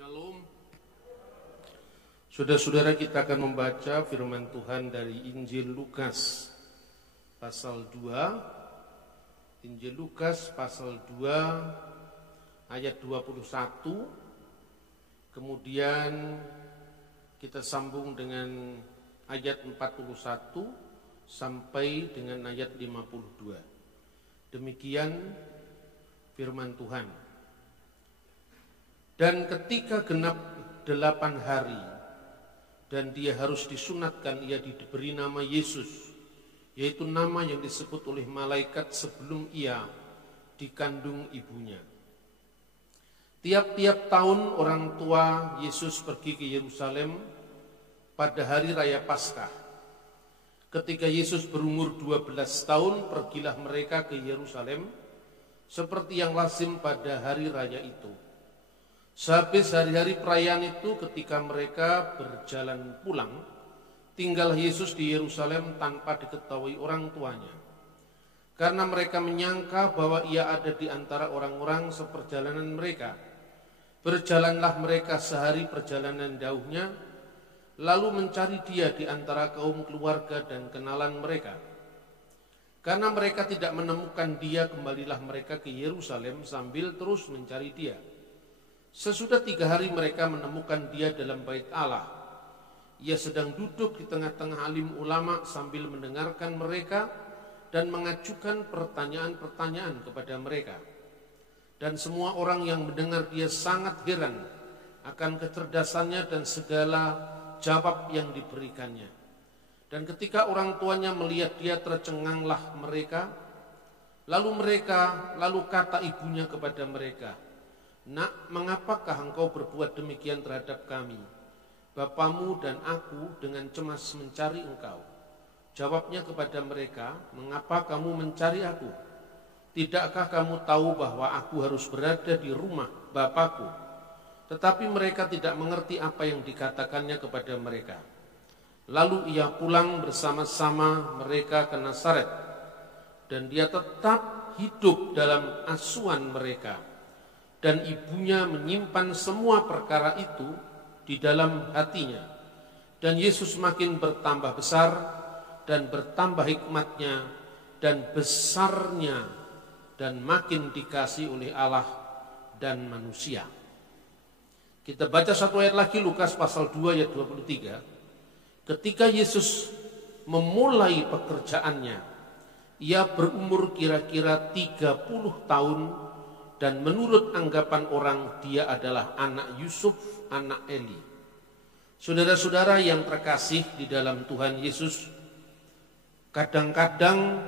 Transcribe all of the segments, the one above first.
Shalom. Saudara-saudara, kita akan membaca firman Tuhan dari Injil Lukas pasal 2. Injil Lukas pasal 2 ayat 21. Kemudian kita sambung dengan ayat 41 sampai dengan ayat 52. Demikian firman Tuhan. Dan ketika genap 8 hari dan dia harus disunatkan, ia diberi nama Yesus, yaitu nama yang disebut oleh malaikat sebelum ia dikandung ibunya. Tiap-tiap tahun orang tua Yesus pergi ke Yerusalem pada hari raya Paskah. Ketika Yesus berumur 12 tahun, pergilah mereka ke Yerusalem seperti yang lazim pada hari raya itu. Sehabis hari-hari perayaan itu, ketika mereka berjalan pulang, tinggallah Yesus di Yerusalem tanpa diketahui orang tuanya. Karena mereka menyangka bahwa ia ada di antara orang-orang seperjalanan mereka. Berjalanlah mereka sehari perjalanan jauhnya, lalu mencari dia di antara kaum keluarga dan kenalan mereka. Karena mereka tidak menemukan dia, kembalilah mereka ke Yerusalem sambil terus mencari dia. Sesudah 3 hari mereka menemukan dia dalam bait Allah. Ia sedang duduk di tengah-tengah alim ulama sambil mendengarkan mereka dan mengajukan pertanyaan-pertanyaan kepada mereka. Dan semua orang yang mendengar dia sangat heran akan kecerdasannya dan segala jawab yang diberikannya. Dan ketika orang tuanya melihat dia, tercenganglah mereka. Lalu kata ibunya kepada mereka, "Nak, mengapakah engkau berbuat demikian terhadap kami? Bapamu dan aku dengan cemas mencari engkau." Jawabnya kepada mereka, "Mengapa kamu mencari aku? Tidakkah kamu tahu bahwa aku harus berada di rumah Bapakku?" Tetapi mereka tidak mengerti apa yang dikatakannya kepada mereka. Lalu ia pulang bersama-sama mereka ke Nazaret, dan dia tetap hidup dalam asuhan mereka. Dan ibunya menyimpan semua perkara itu di dalam hatinya. Dan Yesus makin bertambah besar dan bertambah hikmatnya dan besarnya, dan makin dikasih oleh Allah dan manusia. Kita baca satu ayat lagi, Lukas pasal 2 ayat 23. Ketika Yesus memulai pekerjaannya, ia berumur kira-kira 30 tahun. Dan menurut anggapan orang, dia adalah anak Yusuf, anak Eli. Saudara-saudara yang terkasih di dalam Tuhan Yesus, kadang-kadang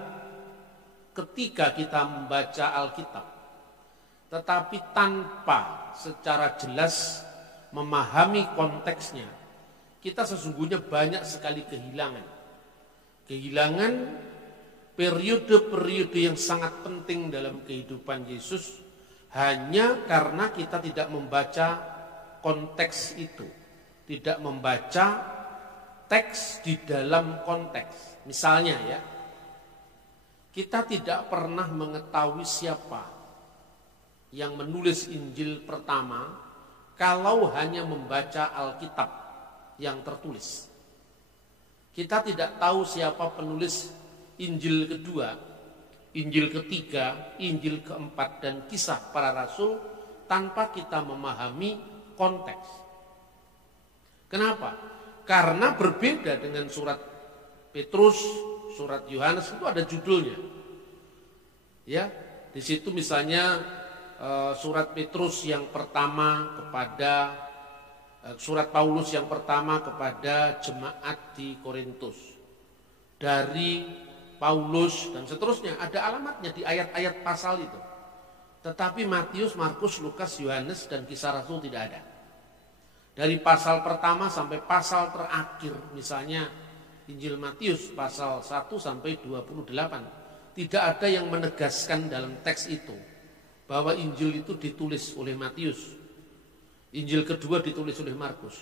ketika kita membaca Alkitab, tetapi tanpa secara jelas memahami konteksnya, kita sesungguhnya banyak sekali kehilangan. Kehilangan periode-periode yang sangat penting dalam kehidupan Yesus, hanya karena kita tidak membaca konteks itu, tidak membaca teks di dalam konteks. Misalnya ya, kita tidak pernah mengetahui siapa yang menulis Injil pertama kalau hanya membaca Alkitab yang tertulis. Kita tidak tahu siapa penulis Injil kedua, Injil ketiga, Injil keempat, dan Kisah Para Rasul tanpa kita memahami konteks. Kenapa? Karena berbeda dengan surat Petrus, surat Yohanes itu ada judulnya. Ya, di situ misalnya surat Petrus yang pertama kepada surat Paulus yang pertama kepada jemaat di Korintus. Dari Paulus dan seterusnya, ada alamatnya di ayat-ayat pasal itu. Tetapi Matius, Markus, Lukas, Yohanes, dan Kisah Rasul tidak ada. Dari pasal pertama sampai pasal terakhir, misalnya Injil Matius pasal 1 sampai 28, tidak ada yang menegaskan dalam teks itu bahwa Injil itu ditulis oleh Matius. Injil kedua ditulis oleh Markus.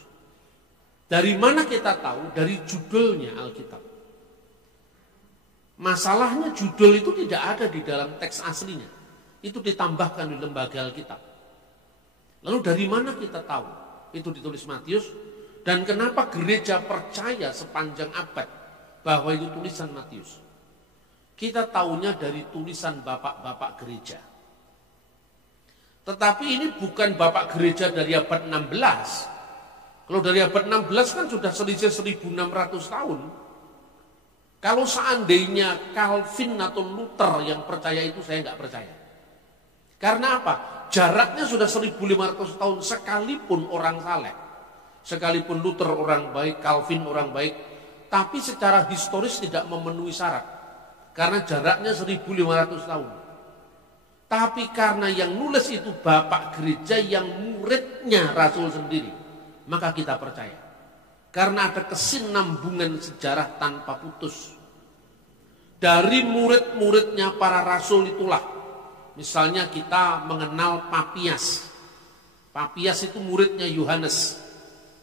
Dari mana kita tahu? Dari judulnya Alkitab. Masalahnya judul itu tidak ada di dalam teks aslinya. Itu ditambahkan di lembaga Alkitab. Lalu dari mana kita tahu itu ditulis Matius? Dan kenapa gereja percaya sepanjang abad bahwa itu tulisan Matius? Kita tahunya dari tulisan bapak-bapak gereja. Tetapi ini bukan bapak gereja dari abad 16. Kalau dari abad 16 kan sudah selisih 1600 tahun. Kalau seandainya Calvin atau Luther yang percaya itu, saya nggak percaya. Karena apa? Jaraknya sudah 1500 tahun sekalipun orang saleh. Sekalipun Luther orang baik, Calvin orang baik, tapi secara historis tidak memenuhi syarat. Karena jaraknya 1500 tahun. Tapi karena yang nulis itu bapak gereja yang muridnya Rasul sendiri, maka kita percaya. Karena ada kesinambungan sejarah tanpa putus. Dari murid-muridnya para rasul itulah, misalnya kita mengenal Papias. Papias itu muridnya Yohanes.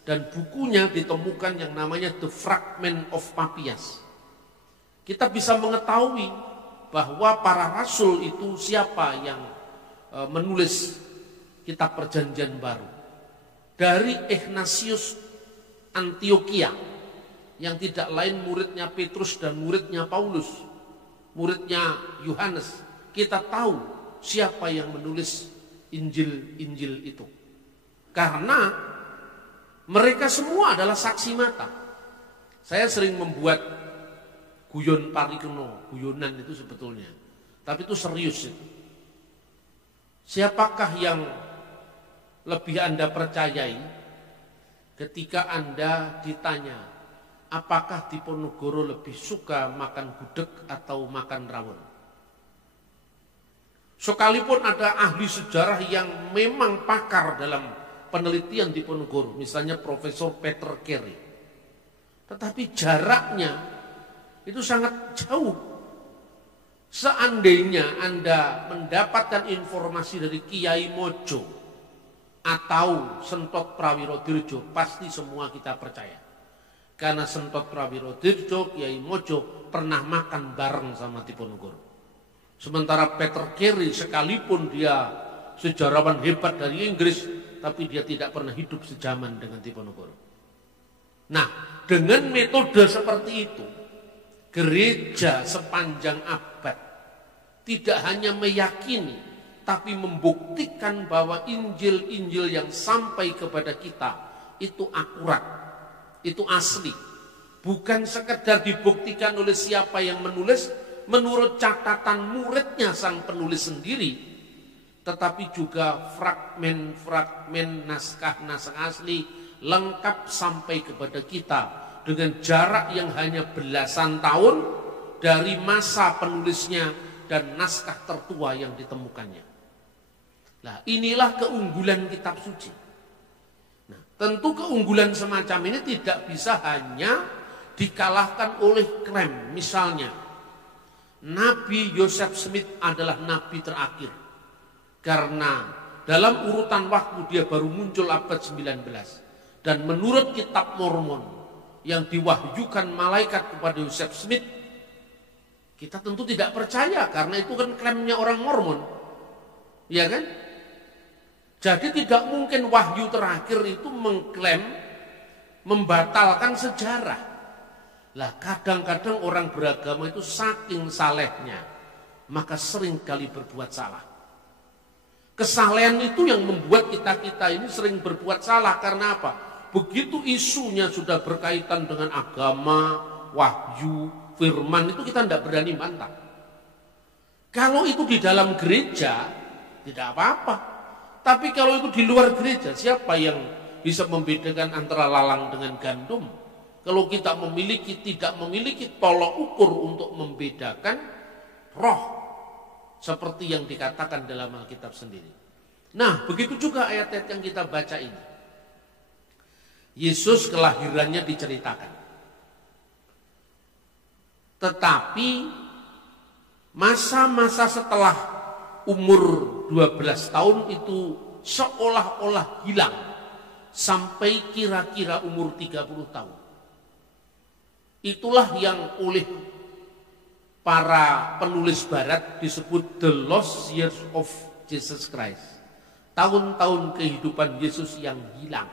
Dan bukunya ditemukan yang namanya The Fragment of Papias. Kita bisa mengetahui bahwa para rasul itu siapa yang menulis kitab Perjanjian Baru. Dari Ignatius Antioquia, yang tidak lain muridnya Petrus dan muridnya Paulus, muridnya Yohanes, kita tahu siapa yang menulis Injil-Injil itu. Karena mereka semua adalah saksi mata. Saya sering membuat guyon parikeno, guyonan itu sebetulnya. Tapi itu serius itu. Siapakah yang lebih Anda percayai ketika Anda ditanya, apakah Diponegoro lebih suka makan gudeg atau makan rawon? Sekalipun ada ahli sejarah yang memang pakar dalam penelitian Diponegoro, misalnya Profesor Peter Carey. Tetapi jaraknya itu sangat jauh. Seandainya Anda mendapatkan informasi dari Kiai Mojo atau Sentot Prawirodirjo, pasti semua kita percaya. Karena Sentot Prawirodirjo, Kiai Mojo pernah makan bareng sama Diponegoro. Sementara Peter Carey sekalipun dia sejarawan hebat dari Inggris, tapi dia tidak pernah hidup sejaman dengan Diponegoro. Nah, dengan metode seperti itu, gereja sepanjang abad tidak hanya meyakini, tapi membuktikan bahwa Injil-Injil yang sampai kepada kita itu akurat, itu asli. Bukan sekedar dibuktikan oleh siapa yang menulis menurut catatan muridnya sang penulis sendiri, tetapi juga fragmen-fragmen naskah-naskah asli lengkap sampai kepada kita dengan jarak yang hanya belasan tahun dari masa penulisnya dan naskah tertua yang ditemukannya. Nah, inilah keunggulan kitab suci. Nah, tentu keunggulan semacam ini tidak bisa hanya dikalahkan oleh klaim. Misalnya, Nabi Joseph Smith adalah nabi terakhir. Karena dalam urutan waktu dia baru muncul abad 19. Dan menurut kitab Mormon yang diwahyukan malaikat kepada Joseph Smith, kita tentu tidak percaya karena itu kan klaimnya orang Mormon. Ya kan? Jadi tidak mungkin wahyu terakhir itu mengklaim membatalkan sejarah. Lah kadang-kadang orang beragama itu saking salehnya, maka sering kali berbuat salah. Kesalehan itu yang membuat kita-kita ini sering berbuat salah. Karena apa? Begitu isunya sudah berkaitan dengan agama, wahyu, firman, itu kita tidak berani bantah. Kalau itu di dalam gereja, tidak apa-apa. Tapi kalau itu di luar gereja, siapa yang bisa membedakan antara lalang dengan gandum? Kalau kita tidak memiliki tolok ukur untuk membedakan roh, seperti yang dikatakan dalam Alkitab sendiri. Nah, begitu juga ayat-ayat yang kita baca ini. Yesus kelahirannya diceritakan. Tetapi masa-masa setelah umur 12 tahun itu seolah-olah hilang sampai kira-kira umur 30 tahun. Itulah yang oleh para penulis barat disebut the lost years of Jesus Christ. tahun-tahun kehidupan Yesus yang hilang.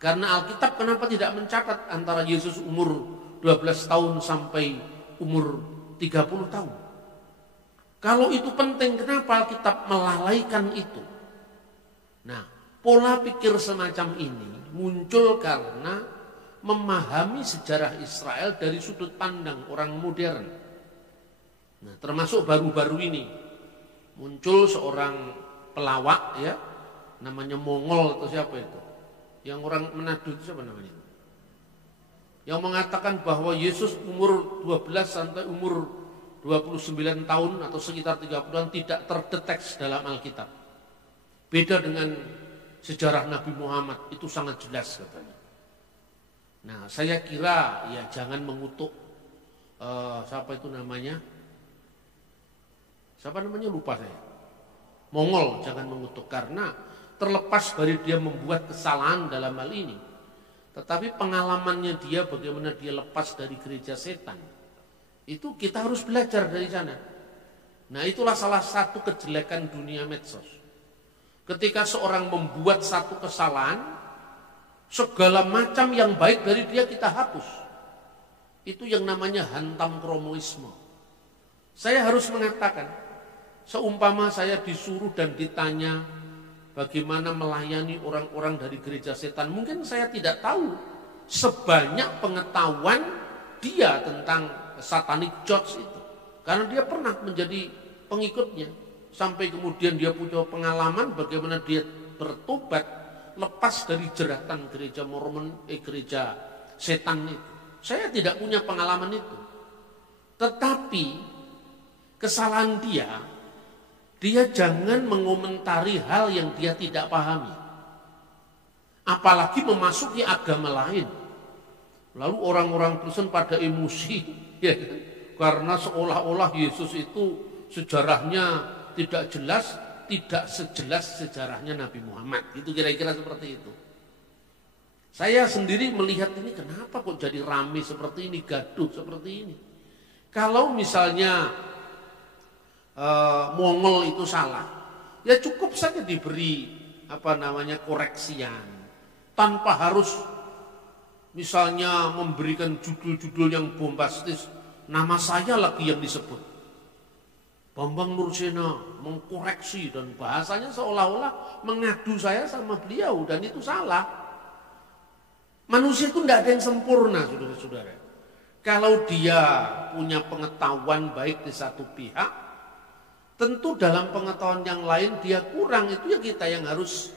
Karena Alkitab kenapa tidak mencatat antara Yesus umur 12 tahun sampai umur 30 tahun? Kalau itu penting, kenapa Alkitab melalaikan itu? Nah, pola pikir semacam ini muncul karena memahami sejarah Israel dari sudut pandang orang modern. Nah, termasuk baru-baru ini muncul seorang pelawak ya, namanya Mongol atau siapa itu? Yang orang Manado itu siapa namanya? Yang mengatakan bahwa Yesus umur 12 sampai umur 29 tahun atau sekitar 30-an tidak terdeteksi dalam Alkitab. Beda dengan sejarah Nabi Muhammad, itu sangat jelas katanya. Nah, saya kira ya jangan mengutuk siapa itu namanya? Siapa namanya lupa saya. Mongol jangan mengutuk karena terlepas dari dia membuat kesalahan dalam hal ini, tetapi pengalamannya dia bagaimana dia lepas dari gereja setan, itu kita harus belajar dari sana. Nah, itulah salah satu kejelekan dunia medsos. Ketika seorang membuat satu kesalahan, segala macam yang baik dari dia kita hapus. Itu yang namanya hantam kromoisme. Saya harus mengatakan, seumpama saya disuruh dan ditanya bagaimana melayani orang-orang dari gereja setan, mungkin saya tidak tahu sebanyak pengetahuan dia tentang satanic church itu. Karena dia pernah menjadi pengikutnya. Sampai kemudian dia punya pengalaman bagaimana dia bertobat lepas dari jeratan gereja Mormon, gereja setan itu. Saya tidak punya pengalaman itu. Tetapi kesalahan dia jangan mengomentari hal yang dia tidak pahami. Apalagi memasuki agama lain. Lalu orang-orang Kristen pada emosi ya, karena seolah-olah Yesus itu sejarahnya tidak jelas, tidak sejelas sejarahnya Nabi Muhammad. Itu kira-kira seperti itu. Saya sendiri melihat ini kenapa kok jadi rame seperti ini, gaduh seperti ini. Kalau misalnya Mongol itu salah, ya cukup saja diberi koreksian tanpa harus misalnya memberikan judul-judul yang bombastis, nama saya lagi yang disebut. Bambang Nursena mengkoreksi dan bahasanya seolah-olah mengadu saya sama beliau, dan itu salah. Manusia itu tidak ada yang sempurna, saudara-saudara. Kalau dia punya pengetahuan baik di satu pihak, tentu dalam pengetahuan yang lain dia kurang, itu ya kita yang harus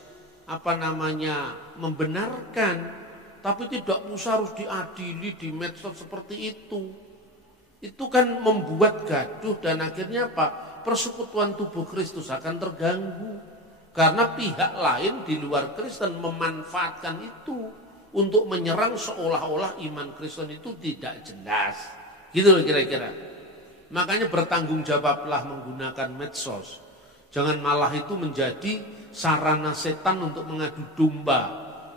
membenarkan. Tapi tidak usah harus diadili di medsos seperti itu. Itu kan membuat gaduh dan akhirnya persekutuan tubuh Kristus akan terganggu. Karena pihak lain di luar Kristen memanfaatkan itu untuk menyerang seolah-olah iman Kristen itu tidak jelas. Gitu loh kira-kira. Makanya bertanggung jawablah menggunakan medsos. Jangan malah itu menjadi sarana setan untuk mengadu domba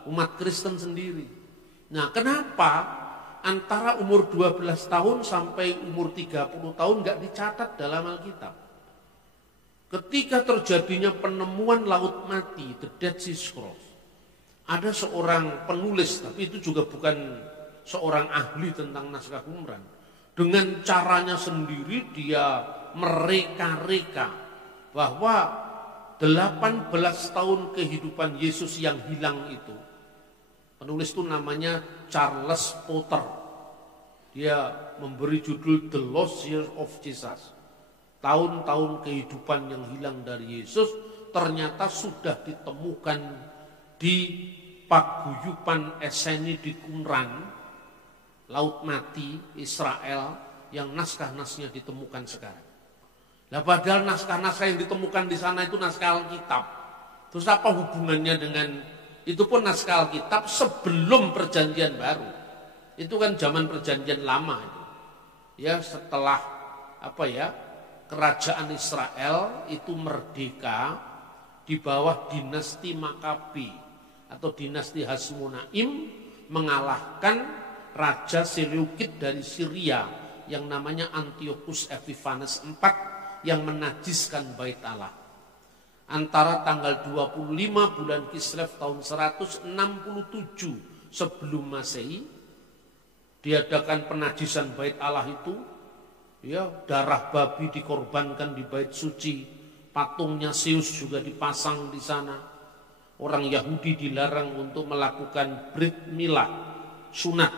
umat Kristen sendiri. Nah, kenapa antara umur 12 tahun sampai umur 30 tahun nggak dicatat dalam Alkitab? Ketika terjadinya penemuan laut mati, the Dead Sea Scrolls, ada seorang penulis, tapi itu juga bukan seorang ahli tentang naskah Qumran. Dengan caranya sendiri dia mereka-reka bahwa 18 tahun kehidupan Yesus yang hilang itu, penulis itu namanya Charles Potter. Dia memberi judul The Lost Years of Jesus. Tahun-tahun kehidupan yang hilang dari Yesus ternyata sudah ditemukan di paguyuban Esseni di Qumran, Laut Mati, Israel, yang naskah-naskahnya ditemukan sekarang. Nah, padahal naskah-naskah yang ditemukan di sana itu naskah Alkitab. Terus apa hubungannya dengan itu? Pun naskah Alkitab sebelum Perjanjian Baru. Itu kan zaman Perjanjian Lama itu. Ya, setelah kerajaan Israel itu merdeka di bawah dinasti Makabi atau dinasti Hasmonaim mengalahkan Raja Seleukid dari Syria yang namanya Antiochus Epiphanes IV yang menajiskan bait Allah. antara tanggal 25 bulan Kislev tahun 167 sebelum Masehi diadakan penajisan bait Allah itu, ya, darah babi dikorbankan di bait suci, patungnya Zeus juga dipasang di sana. Orang Yahudi dilarang untuk melakukan brit milah, sunat.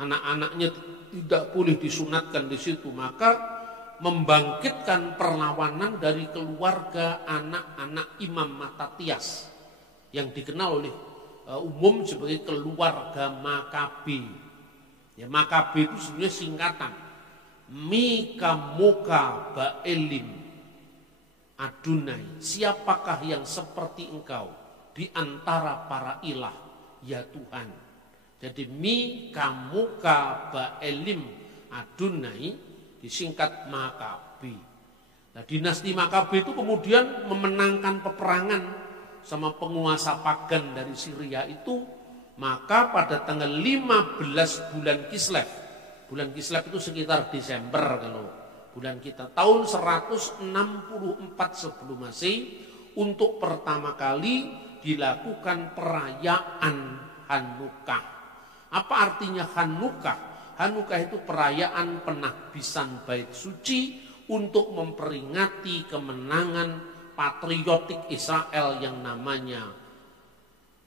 Anak-anaknya tidak boleh disunatkan di situ. Maka membangkitkan perlawanan dari keluarga anak-anak Imam Matatias yang dikenal oleh umum sebagai keluarga Makabe. Ya, Makabe itu sebenarnya singkatan Mika Moka Baelim Adunai, siapakah yang seperti engkau di antara para ilah, ya Tuhan. Jadi Mika Moka Baelim Adunai disingkat Makabe. Nah, dinasti Makabe itu kemudian memenangkan peperangan sama penguasa pagan dari Syria itu. Maka pada tanggal 15 bulan Kislev, bulan Kislev itu sekitar Desember kalau bulan kita, tahun 164 sebelum Masehi, untuk pertama kali dilakukan perayaan Hanukkah. Apa artinya Hanukkah? Hanukkah itu perayaan penahbisan bait suci untuk memperingati kemenangan patriotik Israel yang namanya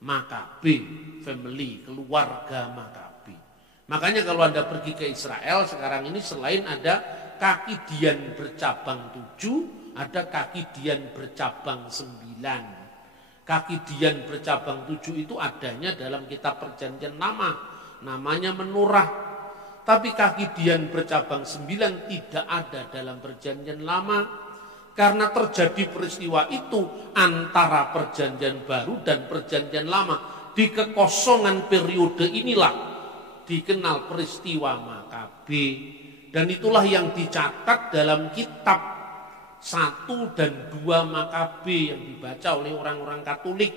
Makabe family, keluarga Makabe. Makanya kalau Anda pergi ke Israel sekarang ini, selain ada kaki dian bercabang 7, ada kaki dian bercabang 9. Kaki dian bercabang 7 itu adanya dalam kitab Perjanjian Lama, namanya menorah. Tapi kaki dian bercabang 9 tidak ada dalam Perjanjian Lama. Karena terjadi peristiwa itu antara Perjanjian Baru dan Perjanjian Lama. Di kekosongan periode inilah dikenal peristiwa Makabe. Dan itulah yang dicatat dalam kitab 1 dan 2 Makabe yang dibaca oleh orang-orang Katolik.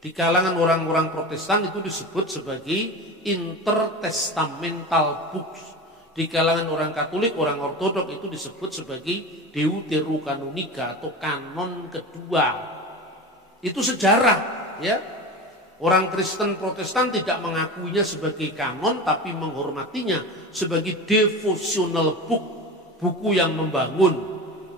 Di kalangan orang-orang Protestan itu disebut sebagai intertestamental books. Di kalangan orang Katolik, orang Ortodok itu disebut sebagai Deuterokanonika atau kanon kedua. Itu sejarah, ya. Orang Kristen Protestan tidak mengakuinya sebagai kanon, tapi menghormatinya sebagai devotional book, buku yang membangun.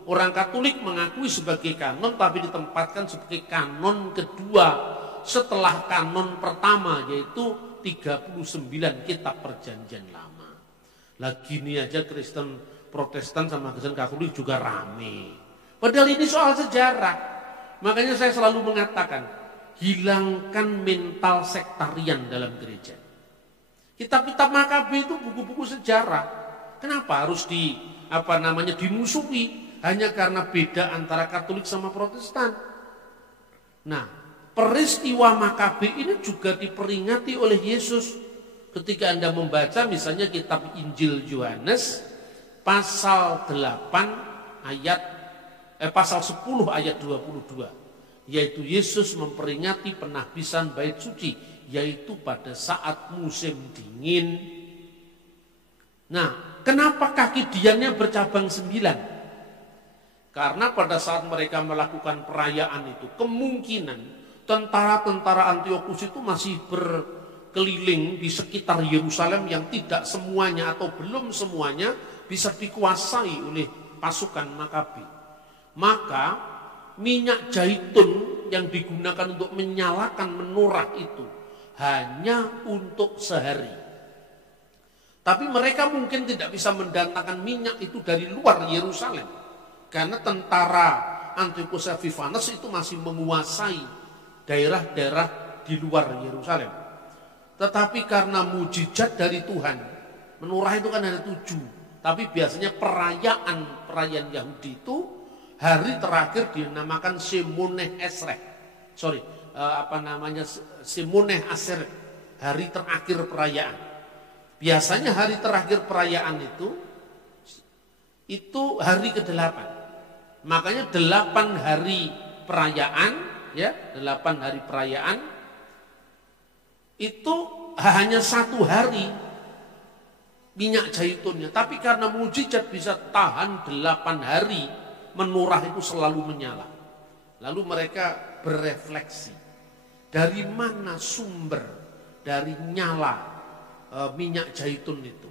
Orang Katolik mengakui sebagai kanon, tapi ditempatkan sebagai kanon kedua setelah kanon pertama, yaitu 39 kitab Perjanjian Lama. Lah gini aja Kristen Protestan sama Kristen Katolik juga rame. Padahal ini soal sejarah. Makanya saya selalu mengatakan, hilangkan mental sektarian dalam gereja. Kitab-kitab Makabe itu buku-buku sejarah. Kenapa harus dimusuhi hanya karena beda antara Katolik sama Protestan? Nah, peristiwa Makabe ini juga diperingati oleh Yesus. Ketika Anda membaca misalnya kitab Injil Yohanes pasal 8 pasal 10 ayat 22, yaitu Yesus memperingati penahbisan bait suci, yaitu pada saat musim dingin. Nah, kenapa kaki diannya bercabang 9? Karena pada saat mereka melakukan perayaan itu, kemungkinan tentara-tentara Antiochus itu masih berkeliling di sekitar Yerusalem yang tidak semuanya atau belum semuanya bisa dikuasai oleh pasukan Makabe. Maka minyak zaitun yang digunakan untuk menyalakan menorah itu hanya untuk sehari. Tapi mereka mungkin tidak bisa mendatangkan minyak itu dari luar Yerusalem, karena tentara Antiochus Epiphanes itu masih menguasai daerah-daerah di luar Yerusalem. Tetapi karena mujizat dari Tuhan, menorah itu kan ada 7. Tapi biasanya perayaan Yahudi itu hari terakhir dinamakan Shemoneh Esrei. Shemoneh Esrei, hari terakhir perayaan. Biasanya hari terakhir perayaan itu hari ke-8. Makanya 8 hari perayaan, ya, 8 hari perayaan itu hanya 1 hari minyak zaitunnya. Tapi karena mujizat bisa tahan 8 hari, menorah itu selalu menyala. Lalu mereka berefleksi, dari mana sumber dari nyala minyak zaitun itu.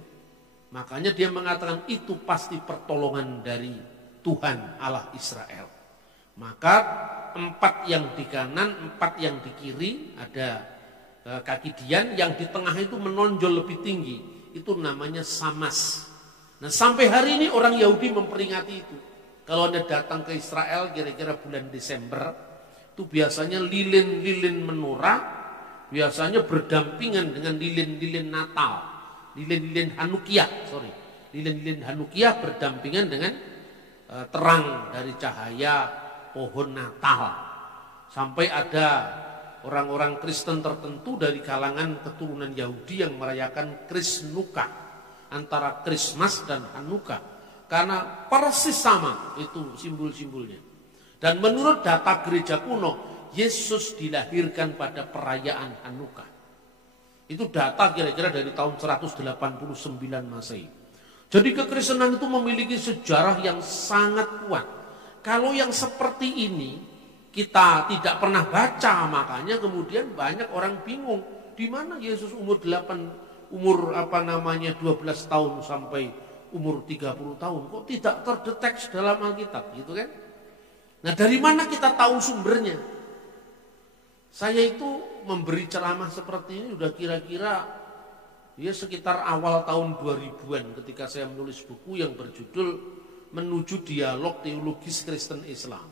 Makanya dia mengatakan itu pasti pertolongan dari Tuhan Allah Israel. Maka 4 yang di kanan, 4 yang di kiri, ada kaki Dian, yang di tengah itu menonjol lebih tinggi, itu namanya Samas. Nah sampai hari ini orang Yahudi memperingati itu. Kalau Anda datang ke Israel kira-kira bulan Desember, itu biasanya lilin-lilin menorah, biasanya berdampingan dengan lilin-lilin Natal, lilin-lilin Hanukkah, lilin-lilin Hanukkah berdampingan dengan terang dari cahaya pohon Natal. Sampai ada orang-orang Kristen tertentu dari kalangan keturunan Yahudi yang merayakan Krisnuka, antara Christmas dan Hanukkah, karena persis sama itu simbol-simbolnya. Dan menurut data gereja kuno, Yesus dilahirkan pada perayaan Hanukkah. Itu data kira-kira dari tahun 189 Masehi. Jadi kekristenan itu memiliki sejarah yang sangat kuat. Kalau yang seperti ini kita tidak pernah baca, makanya kemudian banyak orang bingung, di mana Yesus umur 12 tahun sampai umur 30 tahun kok tidak terdeteksi dalam Alkitab, gitu kan? Nah, dari mana kita tahu sumbernya? Saya itu memberi ceramah seperti ini udah kira-kira ya sekitar awal tahun 2000-an ketika saya menulis buku yang berjudul Menuju Dialog Teologis Kristen Islam.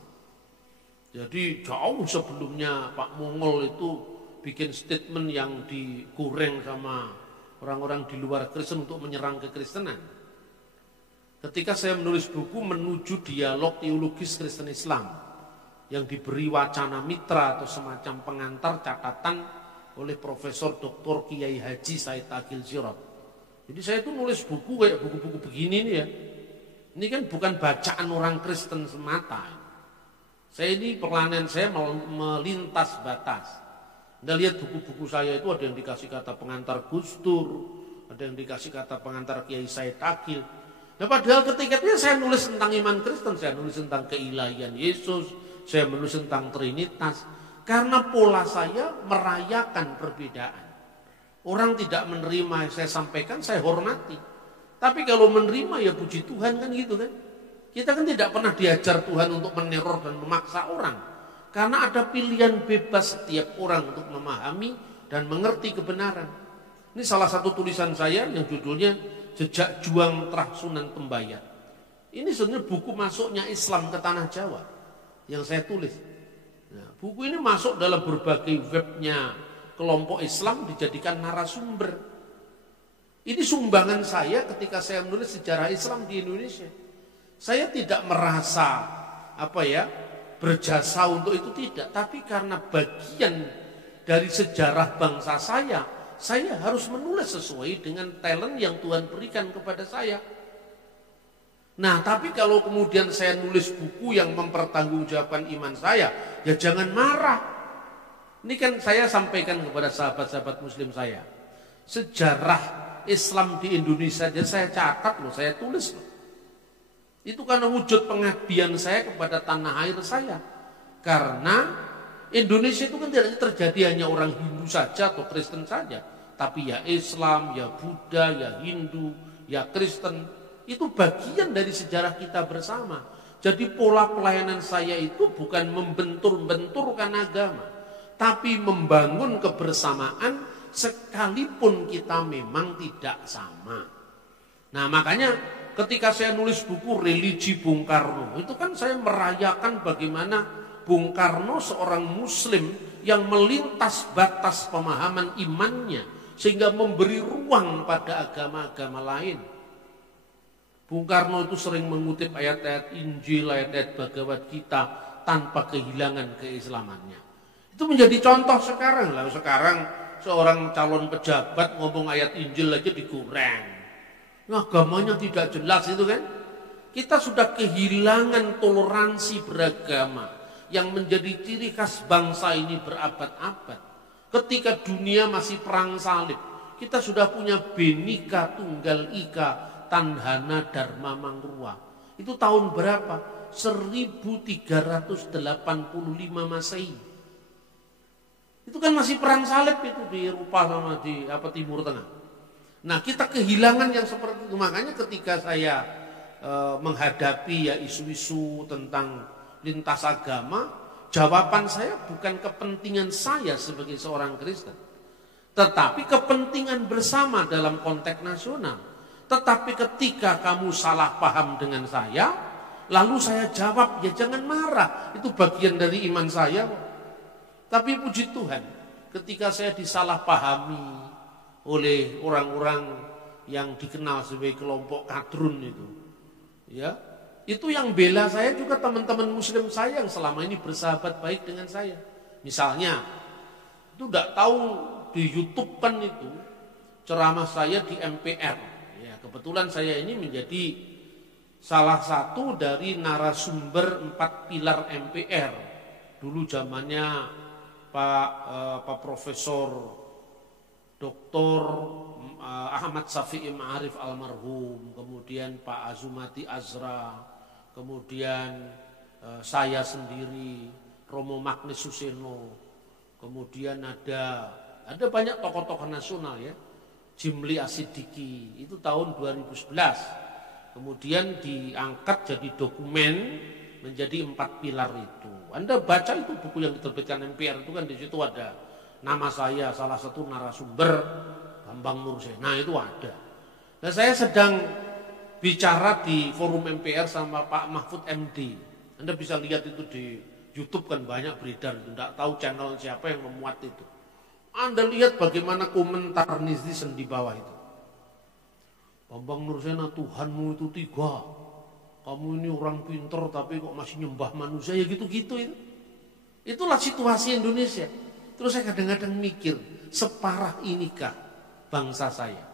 Jadi jauh sebelumnya Pak Mongol itu bikin statement yang digoreng sama orang-orang di luar Kristen untuk menyerang kekristenan. Ketika saya menulis buku Menuju Dialog Teologis Kristen Islam, yang diberi wacana mitra atau semacam pengantar catatan oleh Profesor Dr. Kiai Haji Said Agil Sirot. Jadi saya itu nulis buku kayak buku-buku begini nih ya. Ini kan bukan bacaan orang Kristen semata. Saya ini perlahanan saya melintas batas. Anda lihat buku-buku saya itu ada yang dikasih kata pengantar Gus Dur, ada yang dikasih kata pengantar Kiai Said Agil. Nah padahal ketika itu saya nulis tentang iman Kristen, saya nulis tentang keilahian Yesus, saya menulis tentang Trinitas. Karena pola saya merayakan perbedaan. Orang tidak menerima yang saya sampaikan, saya hormati. Tapi kalau menerima ya puji Tuhan kan gitu kan. Kita kan tidak pernah diajar Tuhan untuk meneror dan memaksa orang. Karena ada pilihan bebas setiap orang untuk memahami dan mengerti kebenaran. Ini salah satu tulisan saya yang judulnya Jejak Juang Trah Sunan Tembayat. Ini sebenarnya buku masuknya Islam ke Tanah Jawa yang saya tulis. Nah, buku ini masuk dalam berbagai webnya kelompok Islam dijadikan narasumber. Ini sumbangan saya ketika saya menulis sejarah Islam di Indonesia. Saya tidak merasa berjasa untuk itu, tidak, tapi karena bagian dari sejarah bangsa saya harus menulis sesuai dengan talent yang Tuhan berikan kepada saya. Nah, tapi kalau kemudian saya nulis buku yang mempertanggungjawabkan iman saya, ya jangan marah. Ini kan saya sampaikan kepada sahabat-sahabat muslim saya. Sejarah Islam di Indonesia aja saya catat loh, saya tulis loh. Itu karena wujud pengabdian saya kepada tanah air saya. Karena Indonesia itu kan tidak terjadi hanya orang Hindu saja atau Kristen saja. Tapi ya Islam, ya Buddha, ya Hindu, ya Kristen. Itu bagian dari sejarah kita bersama. Jadi pola pelayanan saya itu bukan membentur-benturkan agama. Tapi membangun kebersamaan sekalipun kita memang tidak sama. Nah makanya ketika saya nulis buku Religi Bung Karno, itu kan saya merayakan bagaimana Bung Karno seorang muslim yang melintas batas pemahaman imannya sehingga memberi ruang pada agama-agama lain. Bung Karno itu sering mengutip ayat-ayat Injil, ayat-ayat Bhagavad Gita tanpa kehilangan keislamannya. Itu menjadi contoh sekarang. Lalu sekarang seorang calon pejabat ngomong ayat Injil aja digoreng. Agamanya tidak jelas itu kan. Kita sudah kehilangan toleransi beragama yang menjadi ciri khas bangsa ini berabad-abad. Ketika dunia masih perang salib, kita sudah punya Bhinneka Tunggal Ika Tandhana Dharma Mangrua. Itu tahun berapa? 1385 Masehi. Itu kan masih perang salib itu di Eropa sama di Timur Tengah. Nah, kita kehilangan yang seperti itu. Makanya ketika saya menghadapi ya isu-isu tentang lintas agama, jawaban saya bukan kepentingan saya sebagai seorang Kristen, tetapi kepentingan bersama dalam konteks nasional. Tetapi ketika kamu salah paham dengan saya, lalu saya jawab, ya jangan marah, itu bagian dari iman saya. Tapi puji Tuhan, ketika saya disalahpahami oleh orang-orang yang dikenal sebagai kelompok kadrun itu, ya, itu yang bela saya juga teman-teman Muslim saya yang selama ini bersahabat baik dengan saya. Misalnya, itu tidak tahu di YouTube kan itu ceramah saya di MPR. Ya, kebetulan saya ini menjadi salah satu dari narasumber 4 pilar MPR. Dulu zamannya Pak Profesor Dr. Ahmad Syafi'i Ma'arif almarhum, kemudian Pak Azumati Azra, kemudian saya sendiri, Romo Magnis Suseno, kemudian ada banyak tokoh-tokoh nasional ya, Jimli Asidiki, itu tahun 2011. Kemudian diangkat jadi dokumen menjadi 4 pilar itu. Anda baca itu buku yang diterbitkan MPR itu kan di situ ada nama saya, salah satu narasumber Bambang Nurse. Nah itu ada. Nah saya sedang bicara di forum MPR sama Pak Mahfud MD. Anda bisa lihat itu di YouTube kan banyak beredar. Tidak tahu channel siapa yang memuat itu. Anda lihat bagaimana komentar netizen di bawah itu. Bambang Nursena, Tuhanmu itu 3. Kamu ini orang pinter tapi kok masih nyembah manusia, ya gitu-gitu itu. Itulah situasi Indonesia. Terus saya kadang-kadang mikir, separah inikah bangsa saya?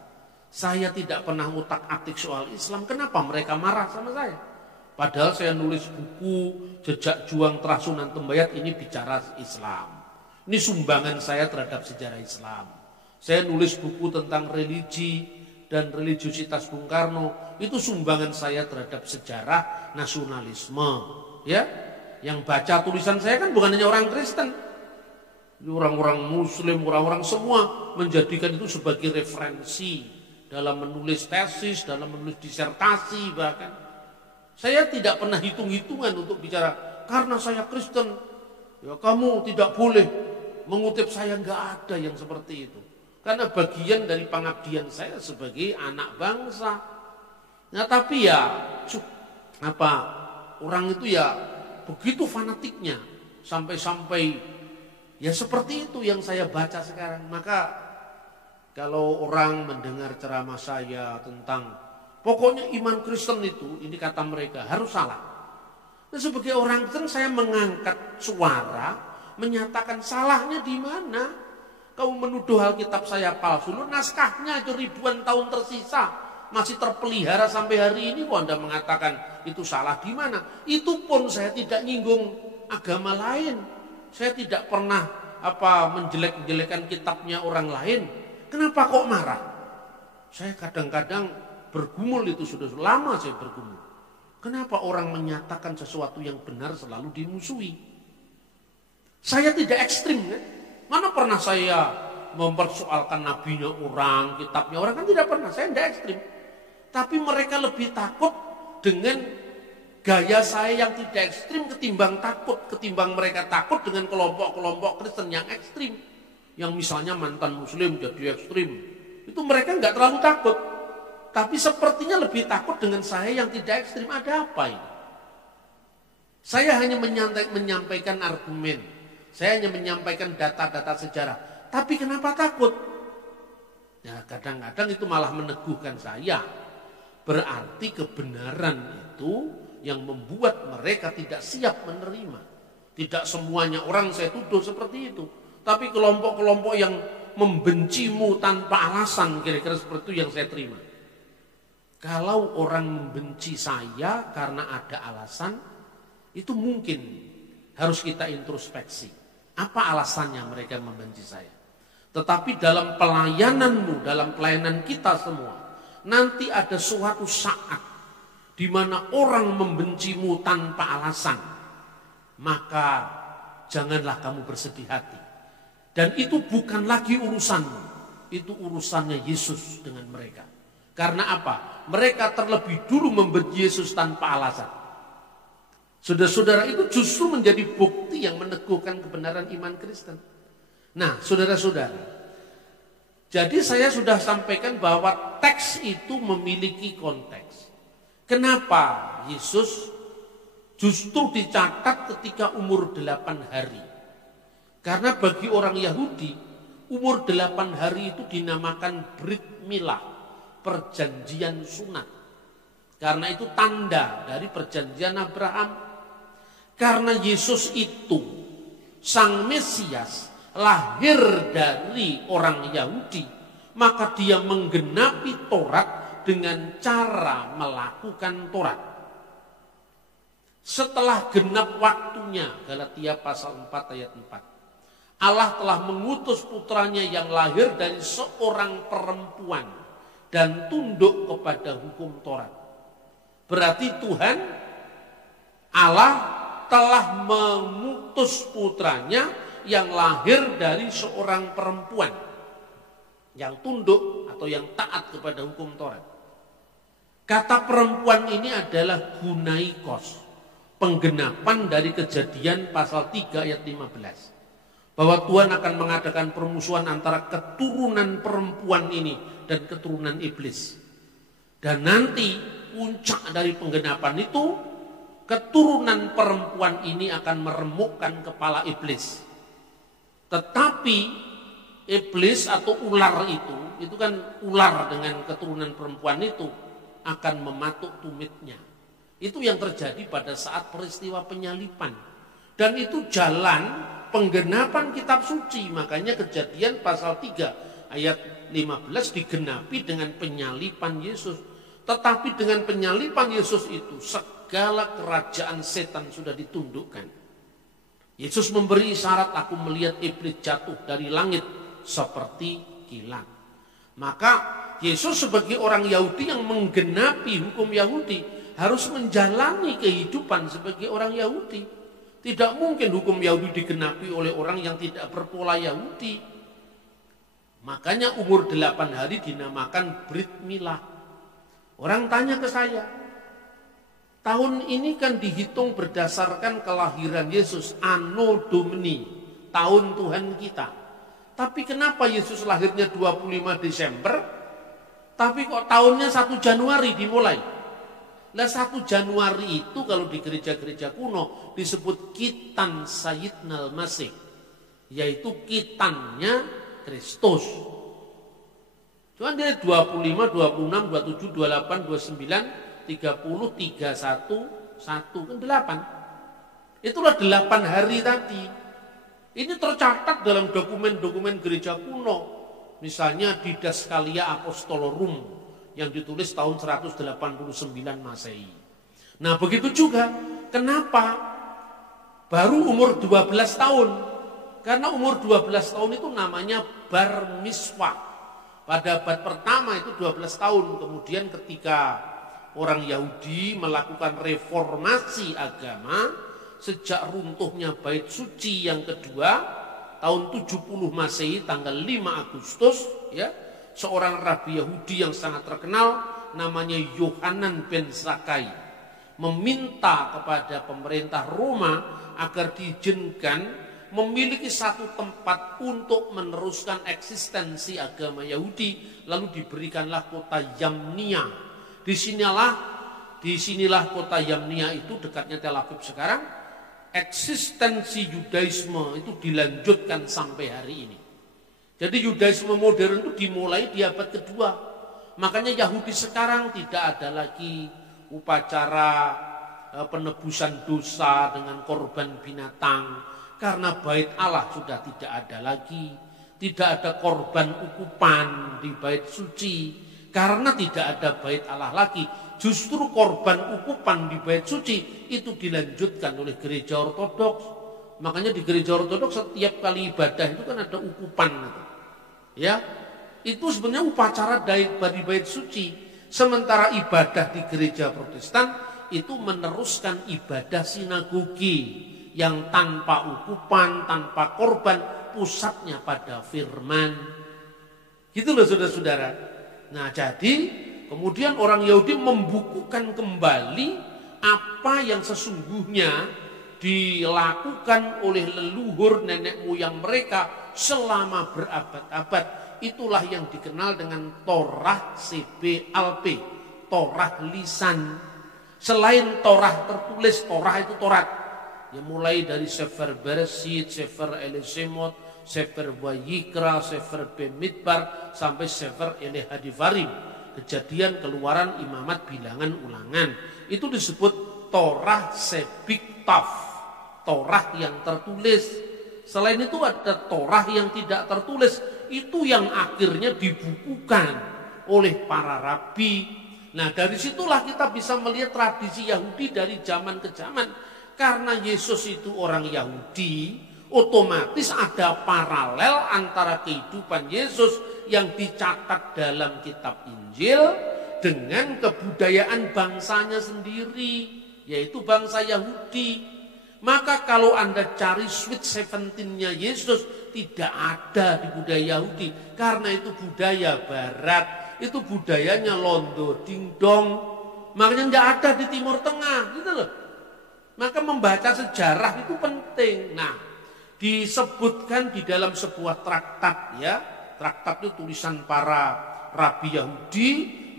Saya tidak pernah utak-atik soal Islam, kenapa mereka marah sama saya? Padahal saya nulis buku Jejak Juang Terah Sunan Tembayat, ini bicara Islam. Ini sumbangan saya terhadap sejarah Islam. Saya nulis buku tentang religi dan religiositas Bung Karno, itu sumbangan saya terhadap sejarah nasionalisme. Ya, yang baca tulisan saya kan bukan hanya orang Kristen, orang-orang Muslim, orang-orang semua menjadikan itu sebagai referensi dalam menulis tesis, dalam menulis disertasi bahkan. Saya tidak pernah hitung-hitungan untuk bicara karena saya Kristen, ya kamu tidak boleh mengutip saya, nggak ada yang seperti itu. Karena bagian dari pengabdian saya sebagai anak bangsa. Nah tapi ya orang itu ya begitu fanatiknya sampai ya seperti itu yang saya baca sekarang. Maka kalau orang mendengar ceramah saya tentang pokoknya iman Kristen itu, ini kata mereka harus salah. Nah sebagai orang Kristen saya mengangkat suara menyatakan salahnya di mana? Kamu menuduh Alkitab saya palsu, lu naskahnya itu ribuan tahun tersisa, masih terpelihara sampai hari ini, kok Anda mengatakan itu salah di mana? Itu pun saya tidak nyinggung agama lain. Saya tidak pernah menjelek-jelekan kitabnya orang lain. Kenapa kok marah? Saya kadang-kadang bergumul, itu sudah lama saya bergumul. Kenapa orang menyatakan sesuatu yang benar selalu dimusuhi? Saya tidak ekstrim kan? Mana pernah saya mempersoalkan nabinya orang, kitabnya orang, kan tidak pernah, saya tidak ekstrim. Tapi mereka lebih takut dengan gaya saya yang tidak ekstrim ketimbang mereka takut dengan kelompok-kelompok Kristen yang ekstrim. Yang misalnya mantan Muslim jadi ekstrim. Itu mereka nggak terlalu takut. Tapi sepertinya lebih takut dengan saya yang tidak ekstrim. Ada apa ini? Saya hanya menyampaikan argumen. Saya hanya menyampaikan data-data sejarah. Tapi kenapa takut? Ya kadang-kadang itu malah meneguhkan saya. Berarti kebenaran itu yang membuat mereka tidak siap menerima. Tidak semuanya orang saya tuduh seperti itu. Tapi kelompok-kelompok yang membencimu tanpa alasan, kira-kira seperti itu yang saya terima. Kalau orang membenci saya karena ada alasan, itu mungkin harus kita introspeksi. Apa alasannya mereka membenci saya? Tetapi dalam pelayananmu, dalam pelayanan kita semua, nanti ada suatu saat di mana orang membencimu tanpa alasan, maka janganlah kamu bersedih hati. Dan itu bukan lagi urusanmu, itu urusannya Yesus dengan mereka. Karena apa? Mereka terlebih dulu membenci Yesus tanpa alasan. Saudara-saudara, itu justru menjadi bukti yang meneguhkan kebenaran iman Kristen. Nah, saudara-saudara, jadi saya sudah sampaikan bahwa teks itu memiliki konteks. Kenapa Yesus justru dicatat ketika umur 8 hari? Karena bagi orang Yahudi, umur 8 hari itu dinamakan Brit Milah, perjanjian sunat. Karena itu tanda dari perjanjian Abraham. Karena Yesus itu, Sang Mesias, lahir dari orang Yahudi, maka dia menggenapi Taurat dengan cara melakukan Taurat. Setelah genap waktunya, Galatia pasal 4 ayat 4, Allah telah mengutus putranya yang lahir dari seorang perempuan dan tunduk kepada hukum Taurat. Berarti Tuhan Allah telah mengutus putranya yang lahir dari seorang perempuan yang tunduk atau yang taat kepada hukum Taurat. Kata perempuan ini adalah gunaikos, penggenapan dari Kejadian pasal 3 ayat 15. Bahwa Tuhan akan mengadakan permusuhan antara keturunan perempuan ini dan keturunan iblis. Dan nanti puncak dari penggenapan itu, keturunan perempuan ini akan meremukkan kepala iblis. Tetapi iblis atau ular itu kan ular dengan keturunan perempuan itu akan mematuk tumitnya. Itu yang terjadi pada saat peristiwa penyalipan. Dan itu jalan penggenapan kitab suci. Makanya Kejadian pasal 3 ayat 15 digenapi dengan penyalipan Yesus. Tetapi dengan penyalipan Yesus itu segala kerajaan setan sudah ditundukkan. Yesus memberi isyarat, aku melihat iblis jatuh dari langit seperti kilat. Maka Yesus sebagai orang Yahudi yang menggenapi hukum Yahudi harus menjalani kehidupan sebagai orang Yahudi. Tidak mungkin hukum Yahudi digenapi oleh orang yang tidak berpola Yahudi. Makanya umur 8 hari dinamakan Brit Milah. Orang tanya ke saya, tahun ini kan dihitung berdasarkan kelahiran Yesus, Anno Domini, tahun Tuhan kita. Tapi kenapa Yesus lahirnya 25 Desember, tapi kok tahunnya 1 Januari dimulai? Nah 1 Januari itu kalau di gereja-gereja kuno disebut Kitan Sayyidnal Masih, yaitu kitannya Kristus. Cuman dia 25, 26, 27, 28, 29, 30, 31, 1, kan 8. Itulah 8 hari tadi. Ini tercatat dalam dokumen-dokumen gereja kuno. Misalnya di Daskalia Apostolorum yang ditulis tahun 189 Masehi. Nah begitu juga, kenapa baru umur 12 tahun? Karena umur 12 tahun itu namanya bar miswah. Pada abad pertama itu 12 tahun. Kemudian ketika orang Yahudi melakukan reformasi agama, sejak runtuhnya bait suci yang kedua, tahun 70 Masehi tanggal 5 Agustus, ya, seorang rabi Yahudi yang sangat terkenal namanya Yohanan ben Zakkai meminta kepada pemerintah Roma agar diizinkan memiliki satu tempat untuk meneruskan eksistensi agama Yahudi, lalu diberikanlah kota Yamnia. Disinilah kota Yamnia itu dekatnya Tel Aviv sekarang. Eksistensi Yudaisme itu dilanjutkan sampai hari ini. Jadi Yudaisme modern itu dimulai di abad kedua. Makanya Yahudi sekarang tidak ada lagi upacara penebusan dosa dengan korban binatang. Karena bait Allah sudah tidak ada lagi. Tidak ada korban ukupan di bait suci. Karena tidak ada bait Allah lagi. Justru korban ukupan di bait suci itu dilanjutkan oleh gereja ortodoks. Makanya di gereja ortodoks setiap kali ibadah itu kan ada ukupan. Ya, itu sebenarnya upacara dari bait suci. Sementara ibadah di gereja Protestan itu meneruskan ibadah sinagogi yang tanpa ukupan, tanpa korban, pusatnya pada firman. Gitu loh saudara-saudara. Nah jadi kemudian orang Yahudi membukukan kembali apa yang sesungguhnya dilakukan oleh leluhur nenek moyang mereka selama berabad-abad. Itulah yang dikenal dengan Torah CBLP, Torah lisan. Selain Torah tertulis, Torah itu Torat. Ya mulai dari Sefer Bereshit, Sefer Elesemot, Sefer Vayikra, Sefer Bemidbar sampai Sefer Elehadivarim. Kejadian, Keluaran, Imamat, Bilangan, Ulangan. Itu disebut Torah Sebiktav, Torah yang tertulis. Selain itu ada Torah yang tidak tertulis, itu yang akhirnya dibukukan oleh para rabi. Nah dari situlah kita bisa melihat tradisi Yahudi dari zaman ke zaman. Karena Yesus itu orang Yahudi, otomatis ada paralel antara kehidupan Yesus yang dicatat dalam kitab Injil dengan kebudayaan bangsanya sendiri, yaitu bangsa Yahudi. Maka kalau Anda cari Sweet 17-nya Yesus, tidak ada di budaya Yahudi. Karena itu budaya Barat, itu budayanya londo dingdong. Makanya tidak ada di Timur Tengah, gitu loh. Maka membaca sejarah itu penting. Nah, disebutkan di dalam sebuah traktat ya. Traktat itu tulisan para rabi Yahudi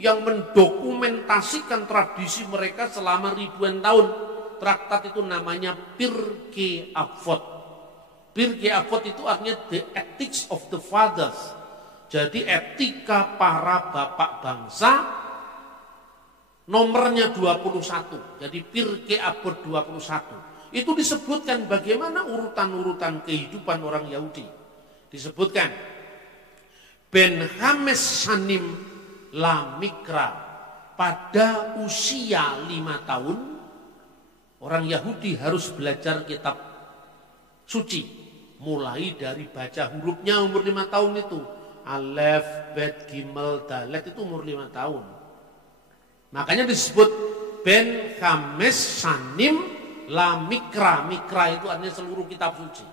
yang mendokumentasikan tradisi mereka selama ribuan tahun. Traktat itu namanya Pirkei Avot. Pirkei Avot itu artinya The Ethics of the Fathers. Jadi etika para bapak bangsa, nomornya 21. Jadi Pirkei Avot 21. Itu disebutkan bagaimana urutan-urutan kehidupan orang Yahudi. Disebutkan Ben Hames Shanim La Mikra, pada usia 5 tahun orang Yahudi harus belajar kitab suci. Mulai dari baca hurufnya umur 5 tahun itu. Alef, Bet, Gimel, Dalet itu umur 5 tahun. Makanya disebut Ben Hames Shanim La Mikra. Mikra itu artinya seluruh kitab suci.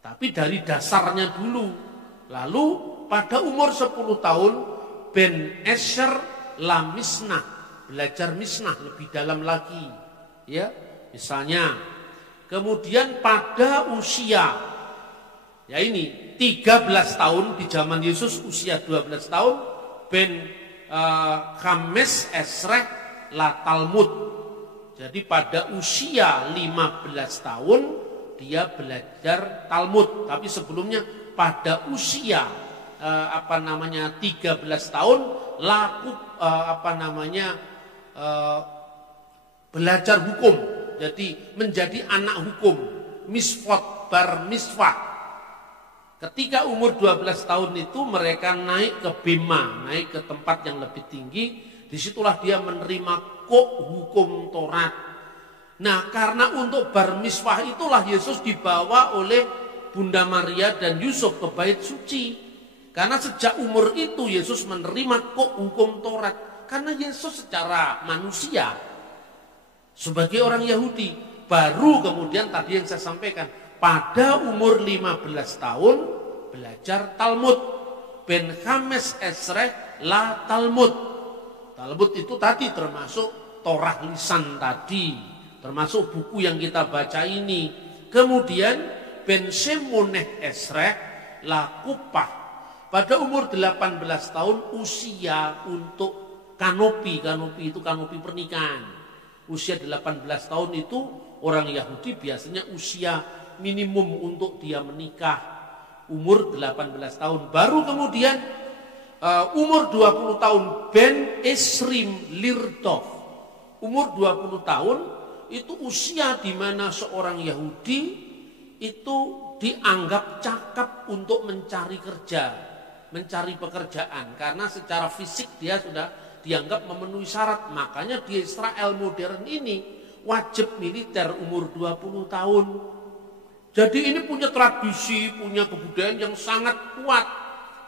Tapi dari dasarnya dulu. Lalu pada umur 10 tahun Ben Esher La Misnah. Belajar Misnah lebih dalam lagi. Ya, misalnya kemudian pada usia ya ini 13 tahun di zaman Yesus usia 12 tahun Ben Hames Esreh La Talmud. Jadi pada usia 15 tahun dia belajar Talmud, tapi sebelumnya pada usia 13 tahun laku belajar hukum, jadi menjadi anak hukum, misfot, bar miswah. Ketika umur 12 tahun itu mereka naik ke Bema, naik ke tempat yang lebih tinggi. Disitulah dia menerima hukum Taurat. Nah karena untuk bar miswah itulah Yesus dibawa oleh Bunda Maria dan Yusuf ke bait suci. Karena sejak umur itu Yesus menerima hukum Taurat. Karena Yesus secara manusia sebagai orang Yahudi, baru kemudian tadi yang saya sampaikan, pada umur 15 tahun belajar Talmud. Ben Hames Esreh La Talmud. Talmud itu tadi termasuk Torah lisan tadi, termasuk buku yang kita baca ini. Kemudian Ben Shemoneh Esreh La Kupah. Pada umur 18 tahun usia untuk kanopi. Kanopi itu kanopi pernikahan. Usia 18 tahun itu orang Yahudi biasanya usia minimum untuk dia menikah. Umur 18 tahun. Baru kemudian umur 20 tahun Ben Esrim Lirtov. Umur 20 tahun itu usia di mana seorang Yahudi itu dianggap cakap untuk mencari kerja, mencari pekerjaan. Karena secara fisik dia sudah dianggap memenuhi syarat. Makanya di Israel modern ini wajib militer umur 20 tahun. Jadi ini punya tradisi, punya kebudayaan yang sangat kuat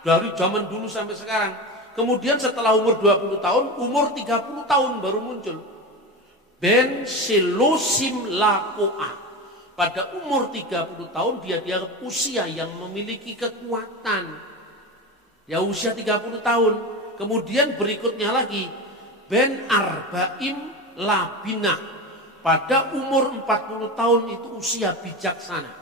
dari zaman dulu sampai sekarang. Kemudian setelah umur 20 tahun, umur 30 tahun baru muncul. Ben Selosim Lakoa. Pada umur 30 tahun dia dianggap usia yang memiliki kekuatan. Ya usia 30 tahun. Kemudian berikutnya lagi Ben Arbaim Labina. Pada umur 40 tahun itu usia bijaksana.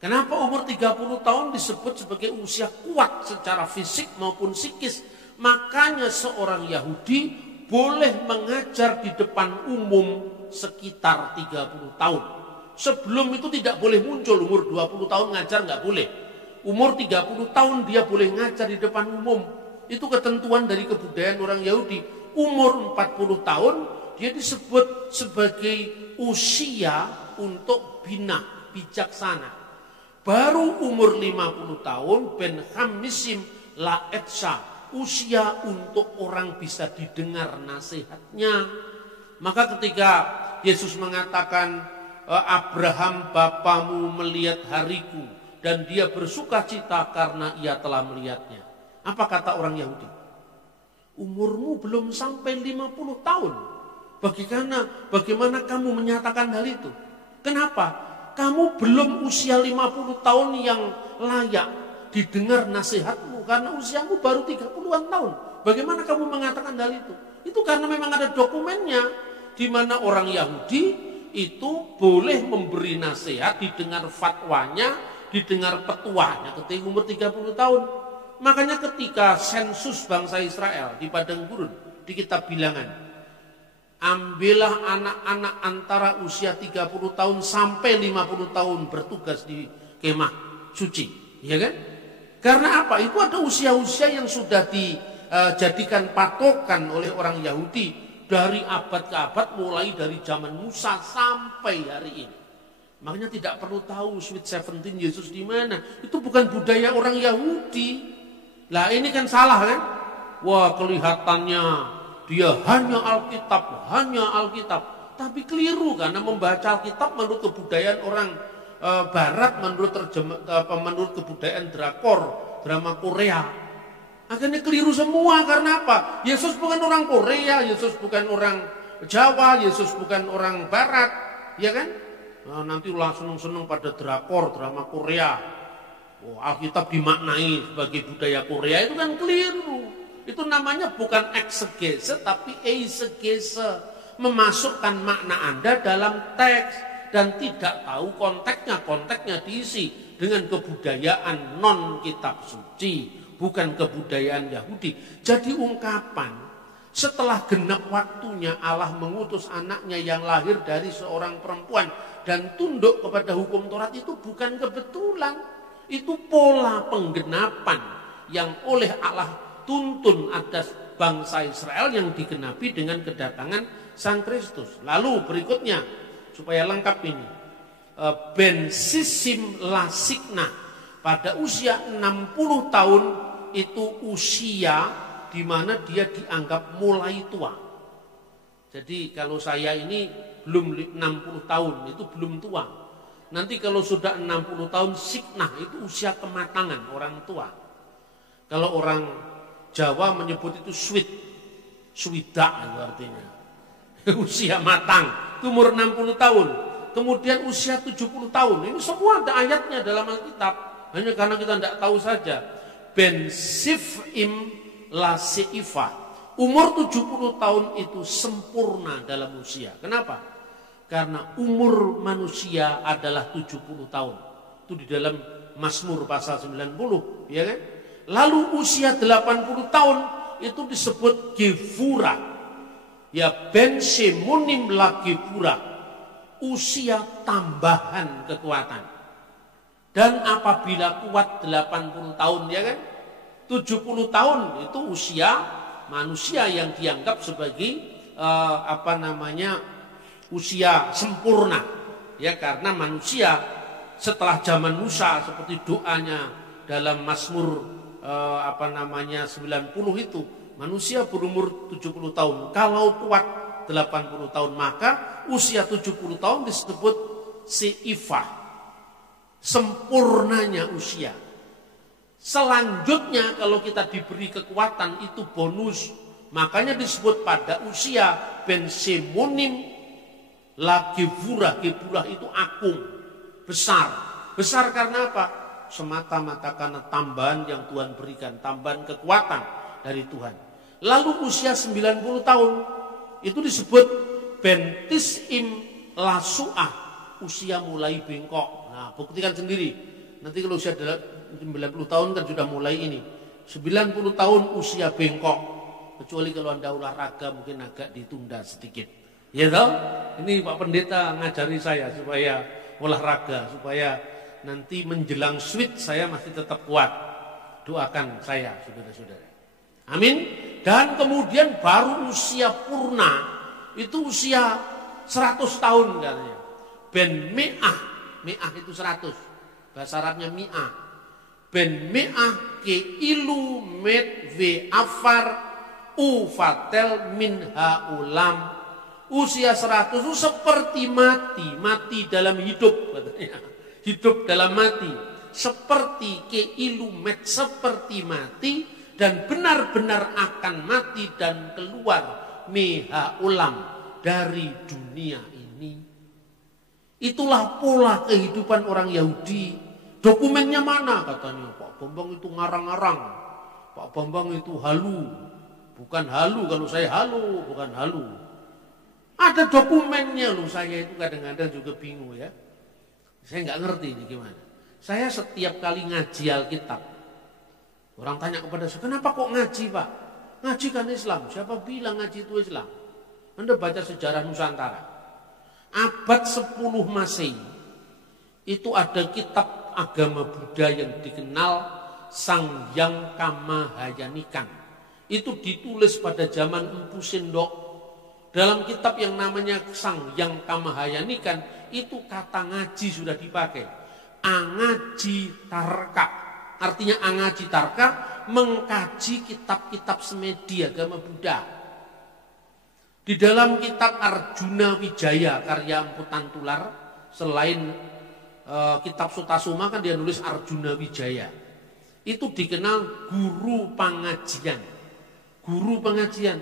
Kenapa umur 30 tahun disebut sebagai usia kuat secara fisik maupun psikis? Makanya seorang Yahudi boleh mengajar di depan umum sekitar 30 tahun. Sebelum itu tidak boleh muncul, umur 20 tahun ngajar nggak boleh. Umur 30 tahun dia boleh ngajar di depan umum. Itu ketentuan dari kebudayaan orang Yahudi. Umur 40 tahun dia disebut sebagai usia untuk bina, bijaksana. Baru umur 50 tahun Ben Hamisim Laetsa, usia untuk orang bisa didengar nasihatnya. Maka ketika Yesus mengatakan Abraham bapamu melihat hariku dan dia bersuka cita karena ia telah melihatnya. Apa kata orang Yahudi? Umurmu belum sampai 50 tahun. Bagaimana kamu menyatakan hal itu? Kenapa? Kamu belum usia 50 tahun yang layak didengar nasihatmu karena usiamu baru 30-an tahun. Bagaimana kamu mengatakan hal itu? Itu karena memang ada dokumennya di mana orang Yahudi itu boleh memberi nasihat, didengar fatwanya, didengar petuanya ketika umur 30 tahun. Makanya ketika sensus bangsa Israel di padang gurun di kitab Bilangan, ambillah anak-anak antara usia 30 tahun sampai 50 tahun bertugas di kemah suci, ya kan? Karena apa? Itu ada usia-usia yang sudah dijadikan patokan oleh orang Yahudi dari abad ke abad, mulai dari zaman Musa sampai hari ini. Makanya tidak perlu tahu Sweet 17 Yesus di mana. Itu bukan budaya orang Yahudi. Lah ini kan salah kan? Wah, kelihatannya dia hanya Alkitab. Tapi keliru karena membaca Alkitab menurut kebudayaan orang Barat, menurut kebudayaan drama Korea. Akhirnya keliru semua karena apa? Yesus bukan orang Korea, Yesus bukan orang Jawa, Yesus bukan orang Barat, ya kan? Nah, nanti ulah seneng-seneng pada drama Korea. Alkitab dimaknai sebagai budaya Korea, itu kan keliru. Itu namanya bukan eksegese tapi eisegese, memasukkan makna Anda dalam teks dan tidak tahu konteksnya diisi dengan kebudayaan non kitab suci, bukan kebudayaan Yahudi. Jadi ungkapan setelah genap waktunya Allah mengutus anaknya yang lahir dari seorang perempuan dan tunduk kepada hukum Taurat itu bukan kebetulan. Itu pola penggenapan yang oleh Allah tuntun atas bangsa Israel yang digenapi dengan kedatangan Sang Kristus. Lalu berikutnya supaya lengkap ini, Ben Sisim Lasikna pada usia 60 tahun itu usia di mana dia dianggap mulai tua. Jadi kalau saya ini belum 60 tahun itu belum tua. Nanti kalau sudah 60 tahun siknah itu usia kematangan orang tua. Kalau orang Jawa menyebut itu swidak itu artinya. Usia matang, itu umur 60 tahun. Kemudian usia 70 tahun. Ini semua ada ayatnya dalam Alkitab. Hanya karena kita tidak tahu saja. Ben Sifim la Seifa. Umur 70 tahun itu sempurna dalam usia. Kenapa? Karena umur manusia adalah 70 tahun. Itu di dalam Mazmur pasal 90, ya kan? Lalu usia 80 tahun itu disebut Gevura. Ya Ben Shemunim la Gevura. Usia tambahan kekuatan. Dan apabila kuat 80 tahun, ya kan? 70 tahun itu usia manusia yang dianggap sebagai usia sempurna, ya, karena manusia setelah zaman Musa seperti doanya dalam Mazmur 90 itu, manusia berumur 70 tahun. Kalau kuat 80 tahun, maka usia 70 tahun disebut seifah, sempurnanya usia. Selanjutnya kalau kita diberi kekuatan itu bonus. Makanya disebut pada usia ben semonim la geburah. Geburah itu agung, besar. Besar karena apa? Semata-mata karena tambahan yang Tuhan berikan, tambahan kekuatan dari Tuhan. Lalu usia 90 tahun itu disebut bentis'im lasu'ah, usia mulai bengkok. Nah, buktikan sendiri. Nanti kalau usia 90 tahun kan sudah mulai ini. 90 tahun usia bengkok. Kecuali kalau Anda olahraga mungkin agak ditunda sedikit. Ya toh? Ini Pak Pendeta ngajari saya supaya olahraga, supaya nanti menjelang sweet saya masih tetap kuat. Doakan saya, saudara-saudara. Amin. Dan kemudian baru usia purna, itu usia 100 tahun katanya. Ben mi'ah, mi'ah itu 100. Bahasa Arabnya mi'ah. Ben mi'ah ke ilu med ve afar ufatel min haulam. Usia 100 itu seperti mati, mati dalam hidup katanya. Hidup dalam mati, seperti keilumet, seperti mati dan benar-benar akan mati dan keluar meha ulam dari dunia ini. Itulah pola kehidupan orang Yahudi. Dokumennya mana katanya? Pak Bambang itu ngarang-ngarang, Pak Bambang itu halu. Bukan halu, kalau saya halu, bukan halu. Ada dokumennya loh, saya itu kadang-kadang juga bingung ya. Saya nggak ngerti ini gimana. Saya setiap kali ngaji Alkitab, orang tanya kepada saya, kenapa kok ngaji Pak? Ngaji kan Islam. Siapa bilang ngaji itu Islam? Anda baca sejarah Nusantara. Abad 10 Masehi, itu ada kitab agama Buddha yang dikenal Sangyang Kamahayanikan. Itu ditulis pada zaman Empu Sindok. Dalam kitab yang namanya Sangyang Kamahayanikan, itu kata ngaji sudah dipakai. Angaji tarka. Artinya angaji tarka, mengkaji kitab-kitab semedi agama Buddha. Di dalam kitab Arjuna Wijaya karya Empu Tantular, selain kitab Sutasoma kan dia nulis Arjuna Wijaya. Itu dikenal guru pengajian. Guru pengajian.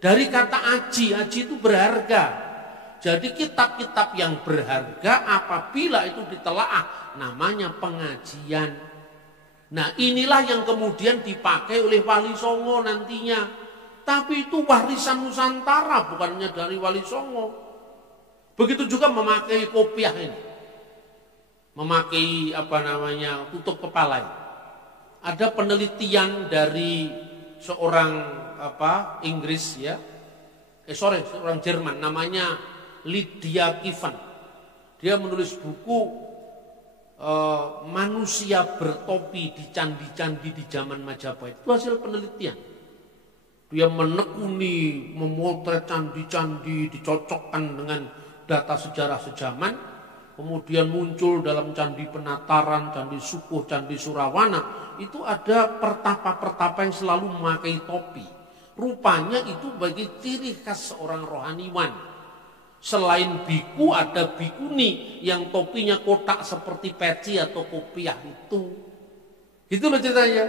Dari kata aji, aji itu berharga. Jadi kitab-kitab yang berharga apabila itu ditelaah namanya pengajian. Nah inilah yang kemudian dipakai oleh Wali Songo nantinya. Tapi itu warisan Nusantara bukannya dari Wali Songo. Begitu juga memakai kopiah ini. Memakai tutup kepala. Ada penelitian dari seorang Inggris ya. Seorang Jerman namanya Lydia Kivan. Dia menulis buku manusia bertopi di candi-candi di zaman Majapahit. Itu hasil penelitian. Dia menekuni, memotret candi-candi, dicocokkan dengan data sejarah sejaman. Kemudian muncul dalam candi Penataran, candi Sukuh, candi Surawana. Itu ada pertapa-pertapa yang selalu memakai topi. Rupanya itu bagi ciri khas seorang rohaniwan. Selain biku ada bikuni yang topinya kotak seperti peci atau kopiah itu. Itu loh ceritanya.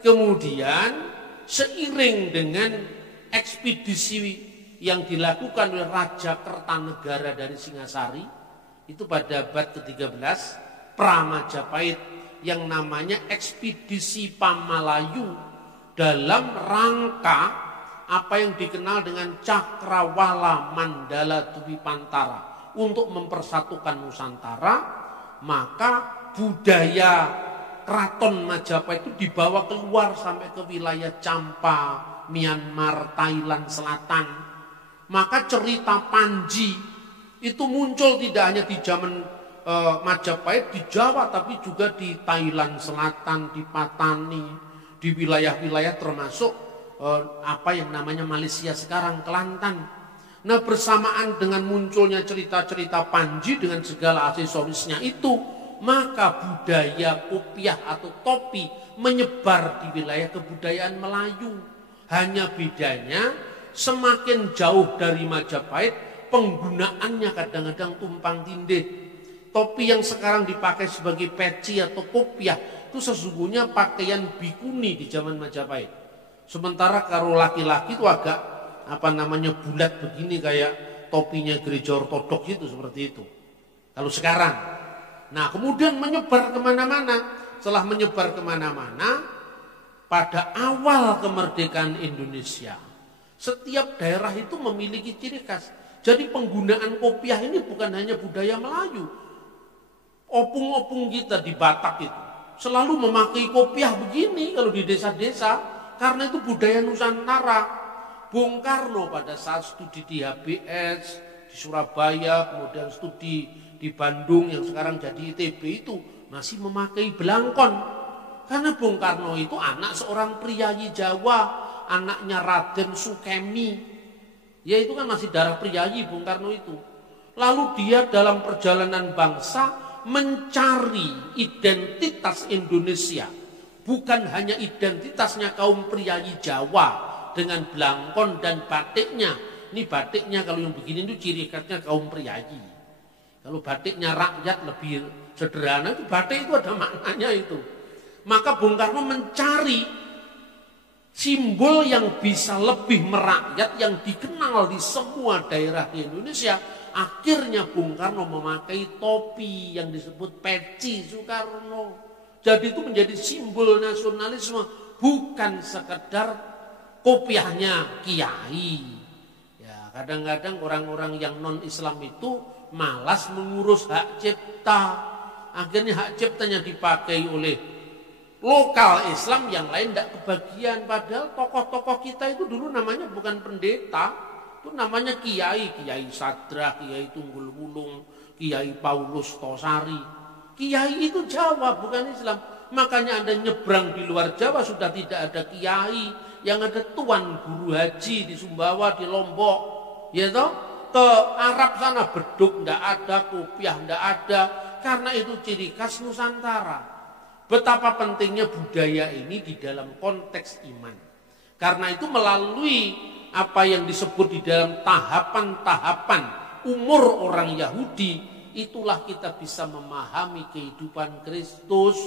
Kemudian seiring dengan ekspedisi yang dilakukan oleh Raja Kertanegara dari Singasari, itu pada abad ke-13 Pramajapahit yang namanya ekspedisi Pamalayu dalam rangka apa yang dikenal dengan Cakrawala Mandala Dwipantara untuk mempersatukan Nusantara. Maka budaya Keraton Majapahit itu dibawa keluar sampai ke wilayah Champa, Myanmar, Thailand Selatan. Maka cerita Panji itu muncul tidak hanya di zaman Majapahit di Jawa, tapi juga di Thailand Selatan, di Patani, di wilayah-wilayah termasuk apa yang namanya Malaysia sekarang, Kelantan. Nah bersamaan dengan munculnya cerita-cerita Panji dengan segala aksesorisnya itu, maka budaya kopiah atau topi menyebar di wilayah kebudayaan Melayu. Hanya bedanya semakin jauh dari Majapahit penggunaannya kadang-kadang tumpang tindih. Topi yang sekarang dipakai sebagai peci atau kopiah itu sesungguhnya pakaian bikuni di zaman Majapahit. Sementara kalau laki-laki itu agak bulat begini kayak topinya gereja ortodoks itu, seperti itu. Kalau sekarang. Nah kemudian menyebar kemana-mana. Setelah menyebar kemana-mana, pada awal kemerdekaan Indonesia, setiap daerah itu memiliki ciri khas. Jadi penggunaan kopiah ini bukan hanya budaya Melayu. Opung-opung kita di Batak itu selalu memakai kopiah begini kalau di desa-desa, karena itu budaya Nusantara. Bung Karno pada saat studi di HBS di Surabaya, kemudian studi di Bandung yang sekarang jadi ITB itu masih memakai belangkon. Karena Bung Karno itu anak seorang priyayi Jawa, anaknya Raden Sukemi. Ya itu kan masih darah priyayi Bung Karno itu. Lalu dia dalam perjalanan bangsa mencari identitas Indonesia, bukan hanya identitasnya kaum priyayi Jawa dengan belangkon dan batiknya. Ini batiknya kalau yang begini itu ciri khasnya kaum priyayi. Kalau batiknya rakyat lebih sederhana, itu batik itu ada maknanya itu. Maka Bung Karno mencari simbol yang bisa lebih merakyat, yang dikenal di semua daerah di Indonesia. Akhirnya Bung Karno memakai topi yang disebut peci Soekarno. Jadi itu menjadi simbol nasionalisme, bukan sekedar kopiahnya kiai. Ya, kadang-kadang orang-orang yang non-Islam itu malas mengurus hak cipta. Akhirnya hak ciptanya dipakai oleh lokal Islam, yang lain tidak kebagian. Padahal tokoh-tokoh kita itu dulu namanya bukan pendeta. Itu namanya kiai, Kiai Sadra, Kiai Tunggul Wulung, Kiai Paulus Tosari. Kiai itu Jawa, bukan Islam. Makanya Anda nyebrang di luar Jawa sudah tidak ada kiai, yang ada tuan guru haji di Sumbawa, di Lombok, ya toh. Ke Arab sana beduk ndak ada, kopiah ndak ada, karena itu ciri khas Nusantara. Betapa pentingnya budaya ini di dalam konteks iman. Karena itu melalui apa yang disebut di dalam tahapan-tahapan umur orang Yahudi, itulah kita bisa memahami kehidupan Kristus.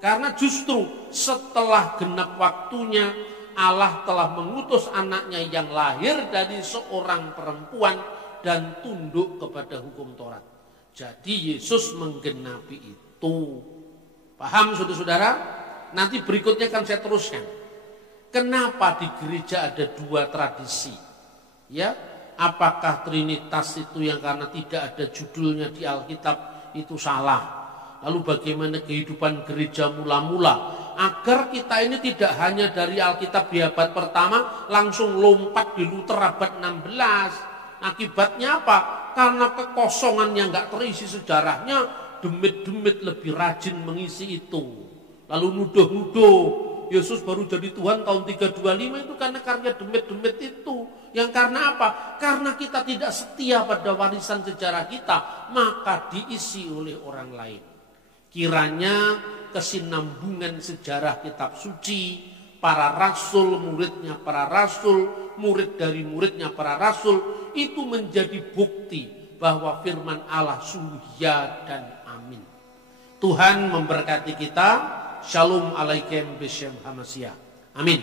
Karena justru setelah genap waktunya, Allah telah mengutus anaknya yang lahir dari seorang perempuan dan tunduk kepada hukum Taurat. Jadi Yesus menggenapi itu. Paham saudara-saudara? Nanti berikutnya akan saya teruskan. Kenapa di gereja ada dua tradisi? Ya, apakah Trinitas itu yang karena tidak ada judulnya di Alkitab itu salah? Lalu bagaimana kehidupan gereja mula-mula? Agar kita ini tidak hanya dari Alkitab di abad pertama langsung lompat di Luther abad 16. Akibatnya apa? Karena kekosongan yang nggak terisi sejarahnya, demit-demit lebih rajin mengisi itu. Lalu nuduh-nuduh Yesus baru jadi Tuhan tahun 325 itu karena karya demit-demit itu. Yang karena apa? Karena kita tidak setia pada warisan sejarah kita, maka diisi oleh orang lain. Kiranya kesinambungan sejarah kitab suci, para rasul, muridnya para rasul, murid dari muridnya para rasul, itu menjadi bukti bahwa firman Allah sungguh ya dan amin. Tuhan memberkati kita. Shalom alaikum b'shem Hamashiach. Amin.